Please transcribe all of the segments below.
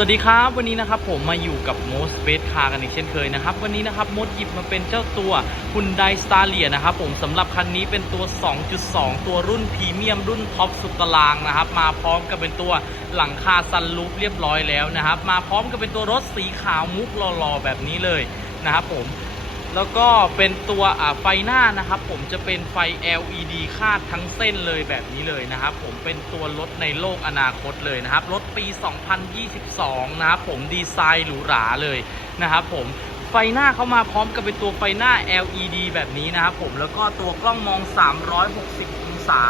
สวัสดีครับวันนี้นะครับผมมาอยู่กับ m o s Space Car กันอีกเช่นเคยนะครับ วันนี้นะครับมดหยิบมาเป็นเจ้าตัวฮุนไดสตาร์เลียนะครับผมสำหรับคันนี้เป็นตัว 2.2 ตัวรุ่นพรีเมียมรุ่นท็อปสุดตารางนะครับ มาพร้อมกับเป็นตัวหลังคาซันลูปเรียบร้อยแล้วนะครับ มาพร้อมกับเป็นตัวรถสีขาวมุกหล่อๆแบบนี้เลยนะครับผม แล้วก็เป็นตัวอ่าไฟหน้านะครับ ผมจะเป็นไฟ LED คาดทั้งเส้นเลยแบบนี้เลยนะครับ ผมเป็นตัวรถในโลกอนาคตเลยนะครับรถปี 2022 นะครับผมดีไซน์หรูหราเลยนะครับผมไฟหน้าเข้ามาพร้อมกับเป็นตัวไฟหน้า LED แบบนี้นะครับผมแล้วก็ตัวกล้องมอง 360 องศา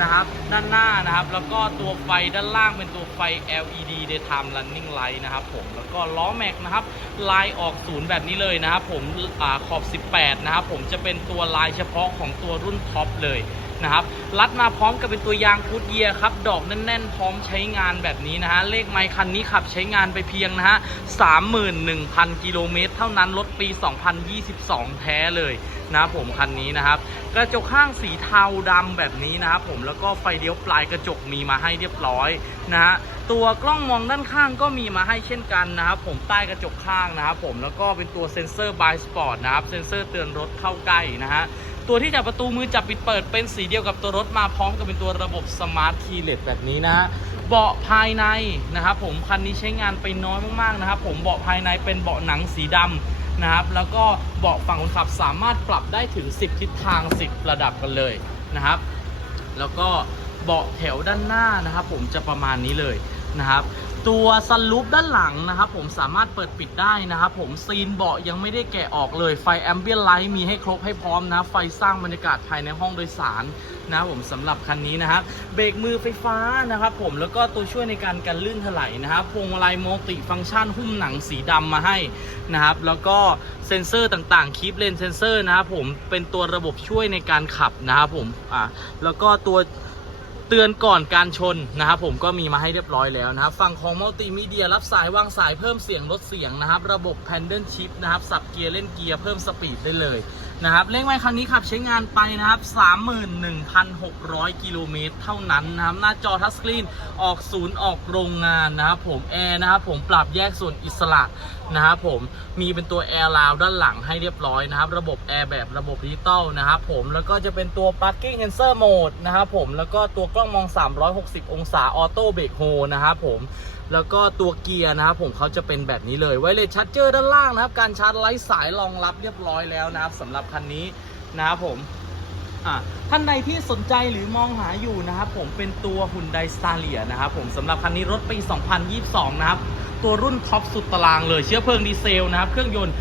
นะครับ ด้านหน้านะครับ แล้วก็ตัวไฟด้านล่างเป็นตัวไฟ LED daytime running light นะครับผมแล้วก็ล้อแม็กนะครับ ลายออกศูนย์แบบนี้เลยนะครับ ผมอขอบ 18 นะครับ ผมจะเป็นตัวลายเฉพาะของตัวรุ่นท็อปเลยนะครับรัดมาพร้อมกับเป็นตัวยางพุดเยียครับ ดอกแน่นๆ พร้อมใช้งานแบบนี้นะฮะ เลขไมค์คันนี้ขับใช้งานไปเพียงนะฮะ31,000กิโลเมตร เท่านั้นรถปี 2022 แท้เลยนะผมคันนี้นะครับ กระจกข้างสีเทาดำแบบนี้นะครับผมแล้วก็ไฟเลี้ยวปลายกระจกมีมาให้เรียบร้อยนะฮะตัวกล้องมองด้านข้างก็มีมาให้เช่นกันนะครับผมใต้กระจกข้างนะครับผมแล้วก็เป็นตัวเซ็นเซอร์บายสปอร์ตนะครับเซ็นเซอร์เตือนรถเข้าใกล้นะฮะ ตัวที่จับประตูมือจับปิดเปิดเป็นสีเดียวกับตัวรถมาพร้อมกับเป็นตัวระบบสมาร์ทคีย์เลสแบบนี้นะฮะเบาะภายในนะครับผมคันนี้ใช้งานไปน้อยมากๆนะครับผมเบาะภายในเป็นเบาะหนังสีดำนะครับแล้วก็เบาะฝั่งคนขับสามารถปรับได้ถึง 10 ทิศทาง 10 ระดับกันเลยนะครับ แล้วก็เบาะแถวด้านหน้านะครับ ผมจะประมาณนี้เลยนะครับ ตัวซันลูปด้านหลังนะครับผมสามารถเปิดปิดได้นะครับผมซีนเบาะยังไม่ได้แกะออกเลยไฟแอมเบียนไลท์มีให้ครบให้พร้อมนะไฟสร้างบรรยากาศภายในห้องโดยสารนะผมสำหรับคันนี้นะครับเบรกมือไฟฟ้านะครับผมแล้วก็ตัวช่วยในการกันลื่นถลายนะครับพวงมาลัยมัลติฟังก์ชันหุ้มหนังสีดำมาให้นะครับแล้วก็เซ็นเซอร์ต่างๆคีปเลนเซนเซอร์นะครับผมเป็นตัวระบบช่วยในการขับนะครับผมอ่าแล้วก็ตัว เตือนก่อนการชนนะครับผมก็มีมาให้เรียบร้อยแล้วนะครับฝั่งของมัลติมีเดียรับสายวางสายเพิ่มเสียงลดเสียงนะครับ ระบบแพนเดิลชิพนะครับสับเกียร์เล่นเกียร์เพิ่มสปีดได้เลย นะครับเลขไม้ครั้งนี้ขับใช้งานไปนะครับ 31,600 กิโลเมตรเท่านั้นนะครับหน้าจอทัชสกรีนออกศูนย์ออกโรงงานนะครับผมแอร์นะครับผมปรับแยกส่วนอิสระนะครับผมมีเป็นตัวแอร์ราวด้านหลังให้เรียบร้อยนะครับ ระบบแอร์แบบระบบดิจิตอลนะครับผมแล้วก็จะเป็นตัว parking sensor mode นะครับผมแล้วก็ตัวกล้องมอง 360 องศาออโต้เบรกโฮนะครับผมแล้วก็ตัวเกียร์นะครับผมเขาจะเป็นแบบนี้เลยไวเลสชาร์เจอร์ด้านล่างนะครับ การชาร์จไร้สายรองรับเรียบร้อยแล้วนะครับสำหรับคันนี้นะครับผมอะท่านใดที่สนใจหรือมองหาอยู่นะครับผมเป็นตัวหุ่นไดสตาเลียนะครับผมสำหรับคันนี้รถปี 2022 นะครับ ตัวรุ่นท็อปสุดตารางเลยเชื้อเพลิงดีเซลนะครับ เครื่องยนต์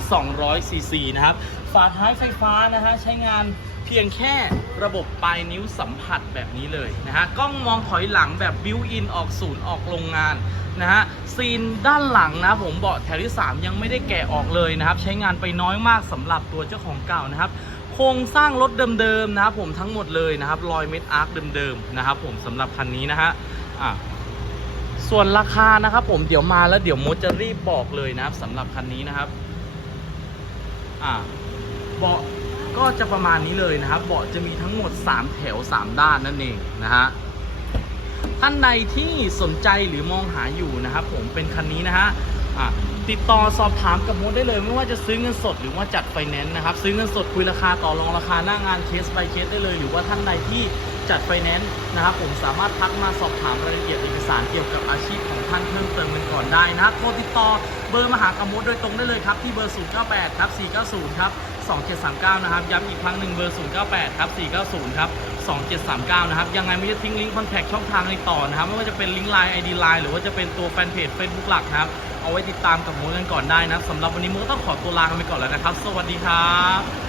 2,200ซีซีนะครับ ฝาท้ายไฟฟ้านะฮะใช้งานเพียงแค่ระบบปลายนิ้วสัมผัสแบบนี้เลยนะฮะกล้องมองถอยหลังแบบบิวอินออกศูนย์ออกโรงงานนะฮะซีนด้านหลังนะผมเบาะแถวที่ 3 ยังไม่ได้แกะออกเลยนะครับ ใช้งานไปน้อยมากสำหรับตัวเจ้าของเก่านะครับ โครงสร้างรถเดิมๆนะครับผมทั้งหมดเลยนะครับรอยเม็ดอาร์คเดิมๆนะครับผมสำหรับคันนี้นะฮะอะส่วนราคานะครับผมเดี๋ยวมาแล้วเดี๋ยวมดจะรีบบอกเลยนะครับสำหรับคันนี้นะครับ อะเบาะก็จะประมาณนี้เลยนะครับ เบาะจะมีทั้งหมด 3 แถว 3 ด้านนั่นเองนะฮะท่านใดที่สนใจหรือมองหาอยู่นะครับผมเป็นคันนี้นะฮะติดต่อสอบถามกับมดได้เลย ไม่ว่าจะซื้อเงินสดหรือว่าจัดไฟแนนซ์นะครับ ซื้อเงินสดคุยราคาต่อรองราคาหน้างานเคส by เคสได้เลย หรือว่าท่านใดที่จัดไฟแนนซ์นะครับผมสามารถทักมาสอบถามรายละเอียดเอกสารเกี่ยวกับอาชีพของท่านเพิ่มเติมกันก่อนได้นะครับโทรติดต่อเบอร์มหากับมดโดยตรงได้เลยครับที่เบอร์ 098ครับ490ครับ2739นะครับย้ำอีกครั้งหนึ่งเบอร์ 098ครับ490ครับ2739นะครับยังไงไม่จะทิ้งลิงก์คอนแทคช่องทางในต่อนะครับไม่ว่าจะเป็นลิงก์ไลน์ไอดีไลน์หรือว่าจะเป็นตัวแฟนเพจ Facebook หลักนะครับเอาไว้ติดตามกับโมกันก่อนได้นะสำหรับวันนี้โมก็ต้องขอตัวลากันไปก่อนแล้วนะครับ สวัสดีครับ